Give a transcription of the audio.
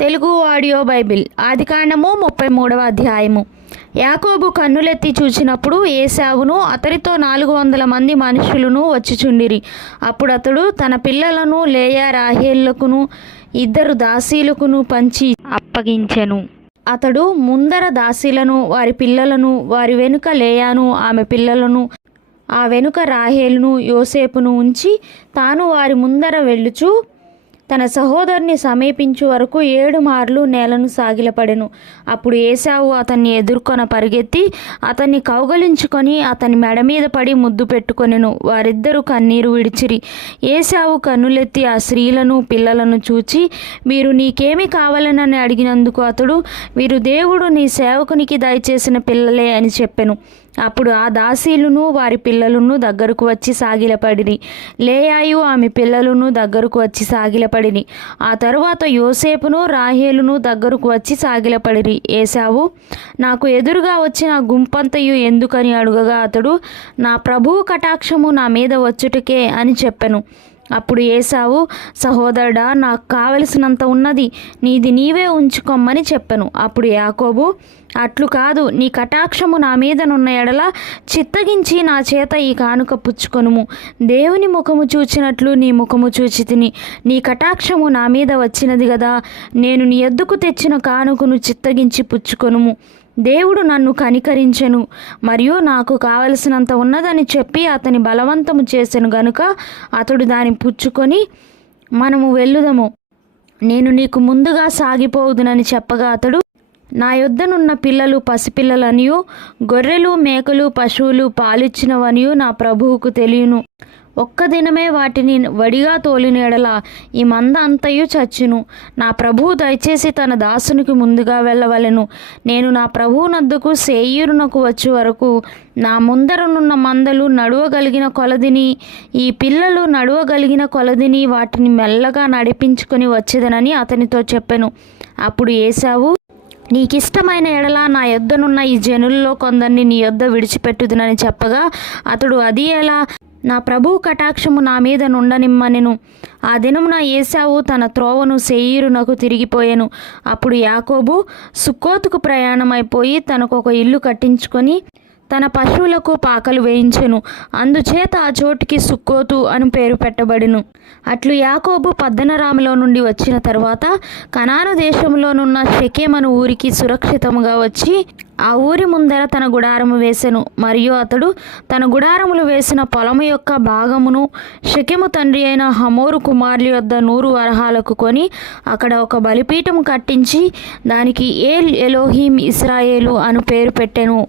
Telugu audio Bible ఆదికాండము ముప్పై మూడవ అధ్యాయము. యాకోబు కన్నులెత్తి చూచినప్పుడు ఏసావును అతడితో నాలుగు వందల మంది మనుషులను వచ్చిచుండిరి. అప్పుడు అతడు తన పిల్లలను లేయా రాహేళ్ళకును ఇద్దరు దాసీలకును పంచి అప్పగించెను. అతడు ముందర దాసీలను వారి పిల్లలను వారి వెనుక లేయాను ఆమె పిల్లలను ఆ వెనుక రాహేలును యోసేపును ఉంచి తాను వారి ముందర వెళ్ళుచు తన సహోదరుని సమీపించు వరకు ఏడు మార్లు నేలను సాగిలపడెను. అప్పుడు ఏసావు అతన్ని ఎదుర్కొన పరిగెత్తి అతన్ని కౌగలించుకొని అతని మెడ మీద పడి ముద్దు పెట్టుకొనెను. వారిద్దరూ కన్నీరు విడిచిరి. ఏసావు కన్నులెత్తి ఆ స్త్రీలను పిల్లలను చూచి మీరు నీకేమి కావాలనని అడిగినందుకు అతడు వీరు దేవుడు నీ సేవకునికి దయచేసిన పిల్లలే అని చెప్పెను. అప్పుడు ఆ దాసీలును వారి పిల్లలను దగ్గరకు వచ్చి సాగిలపడిరి. లేయాయు ఆమె పిల్లలను దగ్గరకు వచ్చి సాగిలపడిరి. ఆ తరువాత యోసేపును రాహేలును దగ్గరకు వచ్చి సాగిలపడిరి. ఏసావు నాకు ఎదురుగా వచ్చిన గుంపంతయు ఎందుకని అడుగగా అతడు నా ప్రభువు కటాక్షము నా మీద వచ్చుటకే అని చెప్పెను. అప్పుడు ఏసావు సహోదరుడా నాకు కావలసినంత ఉన్నది నీది నీవే ఉంచుకోమని చెప్పెను. అప్పుడు యాకోబు అట్లు కాదు నీ కటాక్షము నా మీదనున్న ఎడల చిత్తగించి నా చేత ఈ కానుక పుచ్చుకొనుము. దేవుని ముఖము చూచినట్లు నీ ముఖము చూచి తిని. నీ కటాక్షము నా మీద వచ్చినది కదా నేను నీ ఎద్దుకు తెచ్చిన కానుకను చిత్తగించి పుచ్చుకొనుము. దేవుడు నన్ను కనికరించెను మరియు నాకు కావలసినంత ఉన్నదని చెప్పి అతని బలవంతము చేసెను గనుక అతడు దాన్ని పుచ్చుకొని మనము వెళ్ళుదము. నేను నీకు ముందుగా సాగిపోవుదునని చెప్పగా అతడు నా యొద్దనున్న పిల్లలు పసిపిల్లలనియు గొర్రెలు మేకలు పశువులు పాలిచ్చినవనియు నా ప్రభువుకు తెలియను. ఒక్క దినమే వాటిని వడిగా తోలినేడల ఈ మంద అంతయు చచ్చును. నా ప్రభువు దయచేసి తన దాసునికి ముందుగా వెళ్ళవలెను. నేను నా ప్రభువు నద్దుకు సేయూరునకు వచ్చే వరకు నా ముందరనున్న మందలు నడవగలిగిన కొలదిని ఈ పిల్లలు నడవగలిగిన కొలదిని వాటిని మెల్లగా నడిపించుకొని వచ్చేదనని అతనితో చెప్పెను. అప్పుడు ఏసావు నీకిష్టమైన ఎడల నా యొద్దనున్న ఈ జనుల్లో కొందరిని నీ యొద్ద విడిచిపెట్టుదునని చెప్పగా అతడు అది ఎలా నా ప్రభువు కటాక్షము నా మీద నుండనిమ్మనెను. ఆ దినమున ఏసావు తన త్రోవను సెయ్యూరునకు తిరిగిపోయాను. అప్పుడు యాకోబు సుక్కోతుకు ప్రయాణమైపోయి తనకు ఒక ఇల్లు కట్టించుకొని తన పశువులకు పాకలు వేయించెను. అందుచేత ఆ చోటికి సుక్కోతు అని పేరు పెట్టబడును. అట్లు యాకోబు పద్దనరాములో నుండి వచ్చిన తర్వాత కనాను దేశంలోనున్న షకేమను ఊరికి సురక్షితముగా వచ్చి ఆ ఊరి ముందర తన గుడారము వేసెను. మరియు అతడు తన గుడారములు వేసిన పొలము యొక్క భాగమును షకెము తండ్రి అయిన హమోరు కుమారుల యొద్ద నూరు వరహాలకు కొని అక్కడ ఒక బలిపీఠం కట్టించి దానికి ఏల్ ఎలోహీం ఇస్రాయేలు అను పేరు పెట్టెను.